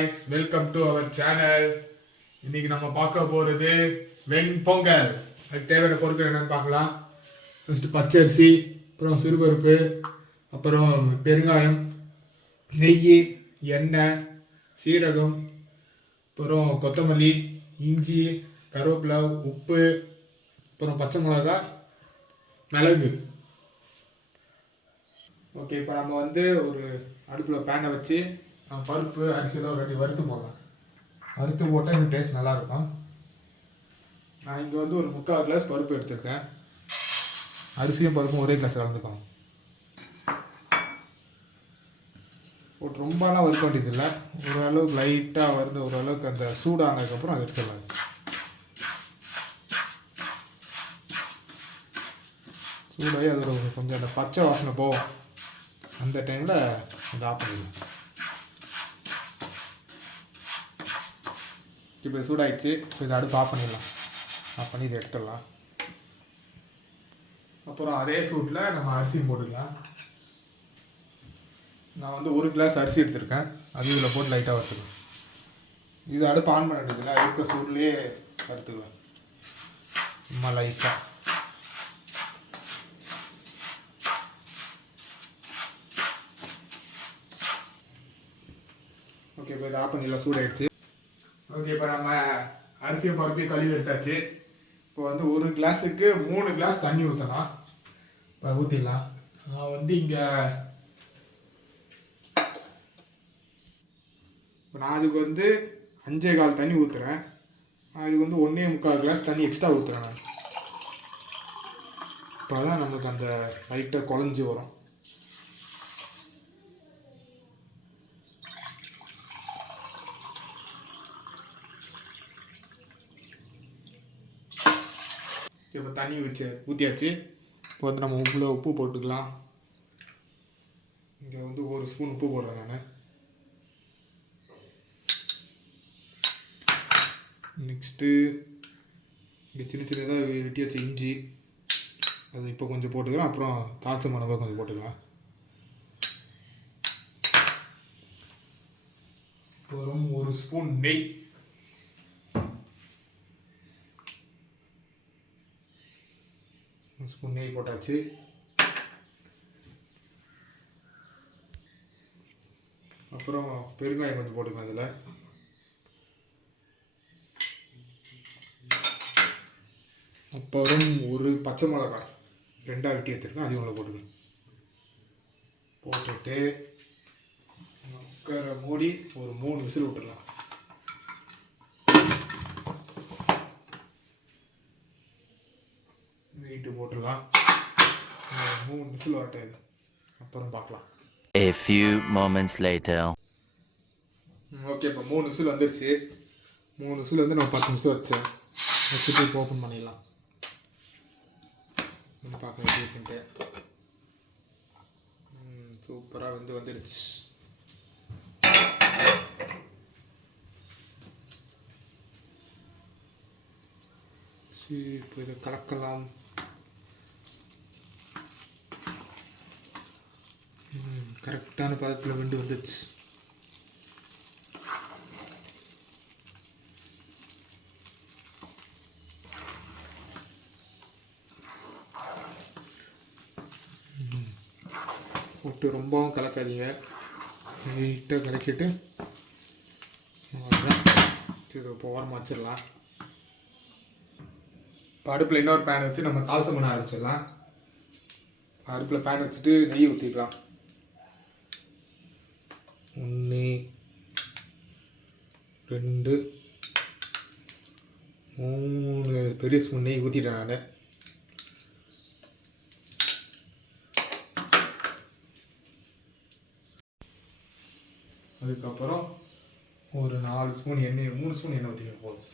guys, welcome to our channel. இன்னைக்கு நம்ம பார்க்க போறது வெண்பொங்கல். அதுக்கு தேவையான பொருட்கள் என்னன்னு பார்க்கலாம். ஃபர்ஸ்ட் பச்சரிசி, அப்புறம் சிறுபருப்பு, அப்புறம் பெருங்காயம், நெய், எண்ணெய், சீரகம், அப்புறம் கொத்தமல்லி, இஞ்சி, கருவேப்பிலை, உப்பு, அப்புறம் பச்சை மிளகாய், மிளகு. ஓகே, இப்போ நம்ம வந்து ஒரு அடுப்பில் பேனை வச்சு பருப்பு அரிசியெல்லாம் கட்டி வறுத்து போடலாம். வறுத்து போட்டால் இந்த டேஸ்ட் நல்லாயிருக்கும். நான் இங்கே வந்து ஒரு 3/4 கிளாஸ் பருப்பு எடுத்துருக்கேன். அரிசியும் பருப்பும் ஒரே கிளாஸ் கலந்துக்கோங்க. போட்டு ரொம்பலாம் வறுக்க வேண்டியதில்லை, ஓரளவுக்கு லைட்டாக வந்து ஓரளவுக்கு அந்த சூடானதுக்கப்புறம் அதை எடுத்துடலாம். சூடாகி அதோட கொஞ்சம் அந்த பச்சை வாசனை போகும். அந்த டைமில் இதை ஆஃப் பண்ணிடலாம். இப்போ சூடாகிடுச்சு. ஸோ இதை அடுப்பு ஆஃப் பண்ணிடலாம். ஆஃப் பண்ணி இதை எடுத்துடலாம். அப்புறம் அதே சூட்டில் நம்ம அரிசியும் போட்டுக்கலாம். நான் வந்து 1 கிளாஸ் அரிசி எடுத்திருக்கேன். அது இதில் போட்டு லைட்டாக வறுத்துக்கலாம். இது அடுப்பு ஆன் பண்ண வேண்டியதில்லை, இருக்க சூட்லேயே வறுத்துக்கலாம். சும்மா லைட்டாக. ஓகே, இப்போ இதை ஆஃப் பண்ணிடலாம். சூடாகிடுச்சு. ஓகே, இப்போ நம்ம அரிசியை பருப்பையும் கழுவி எடுத்தாச்சு. இப்போ வந்து 1 கிளாஸுக்கு 3 கிளாஸ் தண்ணி ஊற்றலாம். இப்போ ஊற்றிடலாம். நான் வந்து இங்கே இப்போ நான் அதுக்கு வந்து 5.25 தண்ணி ஊற்றுறேன். அதுக்கு வந்து 1.25 கிளாஸ் தண்ணி எக்ஸ்ட்ரா ஊற்றுறேன் நான். இப்போ தான் நமக்கு அந்த லைட்டாக குழஞ்சி வரும். இப்போ தண்ணி ஊற்றியாச்சு. இப்போ வந்து நம்ம உப்பு போட்டுக்கலாம். இங்கே வந்து 1 ஸ்பூன் உப்பு போடுறேன் நான். நெக்ஸ்ட்டு இங்கே சின்ன சின்னதாக வெட்டி வச்ச இஞ்சி, அது இப்போ கொஞ்சம் போட்டுக்கலாம். அப்புறம் தாழ்சு மிளகா கொஞ்சம் போட்டுக்கலாம். அப்புறம் 1 ஸ்பூன் நெய், ஸ்பூன் நெய் போட்டாச்சு. அப்புறம் பெருங்காயம் கொஞ்சம் போட்டுக்கலாம் அதில். அப்புறம் ஒரு பச்சை மிளகாய் 2ஆக வெட்டி எடுத்துருக்கேன், அதையும் உள்ள போட்டுக்கலாம். போட்டுட்டு குக்கரை மூடி ஒரு 3 விசில் விட்டுடலாம். வீட்டு போட்டுடலாம். 3 விசில் வரட்டும். இது அப்புறம் பார்க்கலாம். A few moments later. Okay, இப்போ 3 விசில் வந்துருச்சு. 3 விசில் வந்து நம்ம 10 நிமிஷம் வச்சுட்டு இப்போ ஓப்பன் பண்ணிடலாம். பார்க்க எப்படி இருக்குன்ட்டு. சூப்பராக வந்துருச்சு. சரி, இப்போ இதை கலக்கலாம். கரெக்டான பதத்தில் வந்துச்சு. விட்டு ரொம்பவும் கலக்காதீங்க, லைட்டாக கலக்கிட்டு அவ்வளோதான். இது இப்போ ஓரமாக வச்சிடலாம். இப்போ அடுப்பில் இன்னொரு பேன் வச்சு நம்ம தால்சம் பண்ண ஆரம்பிச்சிடலாம். அடுப்பில் பேன் வச்சுட்டு நெய் ஊற்றிக்கலாம். 1 2 3 பெரிய ஸ்பூன் நெய் ஊற்றிட்டேன் நான். அதுக்கப்புறம் ஒரு 4 ஸ்பூன் எண்ணெய், 3 ஸ்பூன் எண்ணெய் ஊற்றிக்க போதும்.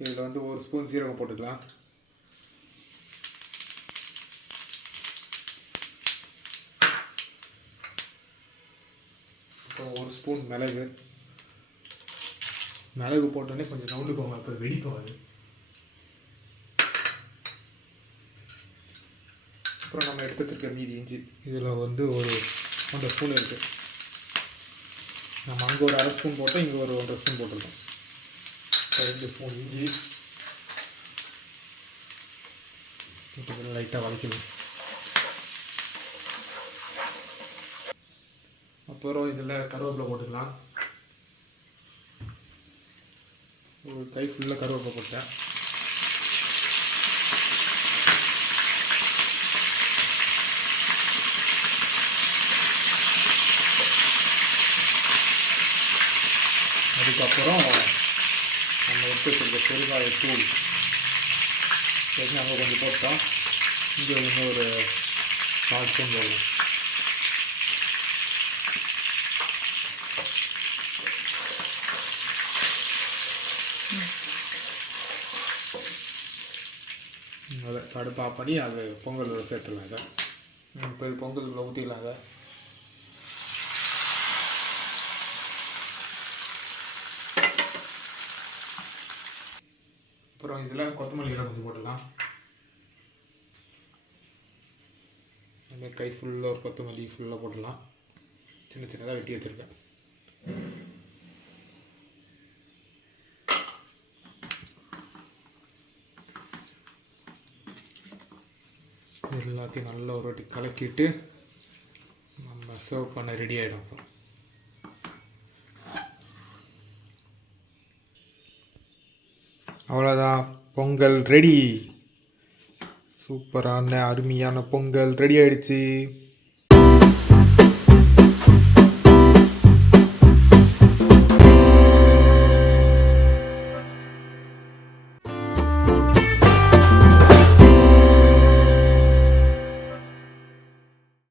இதில் வந்து 1 ஸ்பூன் சீரகம் போட்டுக்கலாம். அப்புறம் 1 ஸ்பூன் மிளகு. மிளகு போட்டோன்னே கொஞ்சம் நவுண்டுக்கோங்க, அப்போ வெடிக்கும் அது. அப்புறம் நம்ம எடுத்து வச்சிருக்க மீதி இஞ்சி இதில் வந்து ஒரு 1.5 ஸ்பூன் இருக்குது. நம்ம அங்கே ஒரு 1/2 ஸ்பூன் போட்டோம், இங்கே ஒரு 1.5 ஸ்பூன் போட்டிருக்கோம். 2 ஸ்பூன் இஞ்சி லைட்டாக வதக்கணும். அப்புறம் இதில் கருவேப்பிலை போட்டுக்கலாம். ஒரு கை ஃபுல்லாக கருவேப்பிலை போட்டேன். அதுக்கப்புறம் நம்ம எடுத்து வச்சிருக்க பெருங்காயத்தூள் அங்கே கொஞ்சம் போட்டோம். இங்கே இன்னும் ஒரு 4 ஸ்பூன் போடலாம். அதை அடுப்பு ஆஃப் பண்ணி அது பொங்கலோட சேர்த்துடலாம். அதை இப்போ இது பொங்கல் ஊற்றிடலாம். அதை அப்புறம் இதில் கொத்தமல்லி இலை கொஞ்சம் போடலாம். அதுமாதிரி கை ஃபுல்லாக ஒரு கொத்தமல்லி ஃபுல்லாக போடலாம். சின்ன சின்னதாக வெட்டி வச்சுருக்கேன். எல்லாத்தையும் நல்லா ஒரு வாட்டி கலக்கிட்டு நம்ம சர்வ் பண்ண ரெடி ஆகிடும். அவ்வளோதான், பொங்கல் ரெடி. சூப்பரான அருமையான பொங்கல் ரெடி ஆயிடுச்சு.